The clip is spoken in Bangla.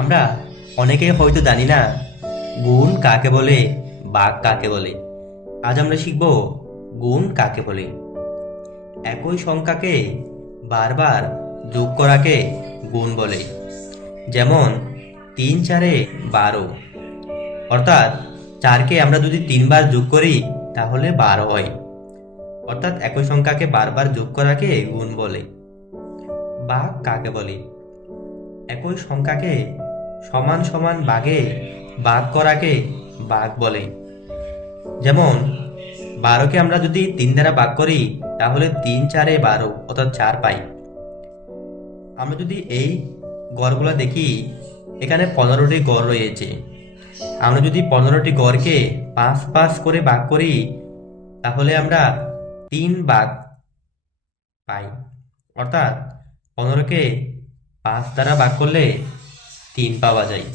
আমরা অনেকেই হয়তো জানি না গুণ কাকে বলে, ভাগ কাকে বলে। আজ আমরা শিখব গুণ কাকে বলে। একই সংখ্যাকে বারবার যোগ করাকে গুণ বলে। যেমন 3 4 12, অর্থাৎ 4কে আমরা যদি 3বার যোগ করি তাহলে 12 হয়। অর্থাৎ একই সংখ্যাকে বারবার যোগ করাকে গুণ বলে। ভাগ কাকে বলে? একই সংখ্যাকে সমান সমান ভাগে ভাগ করাকে ভাগ বলে। যেমন 12কে আমরা যদি 3 দ্বারা ভাগ করি তাহলে 3 4 12 অর্থাৎ 4 পাই। আমরা যদি এই গড়গুলো দেখি, এখানে 15টি গড় রয়েছে। আমরা যদি 15টি গড়কে 5 5 করে ভাগ করি তাহলে আমরা 3 ভাগ পাই। অর্থাৎ 15কে 5 দ্বারা ভাগ করলে 3 পাওয়া যায়।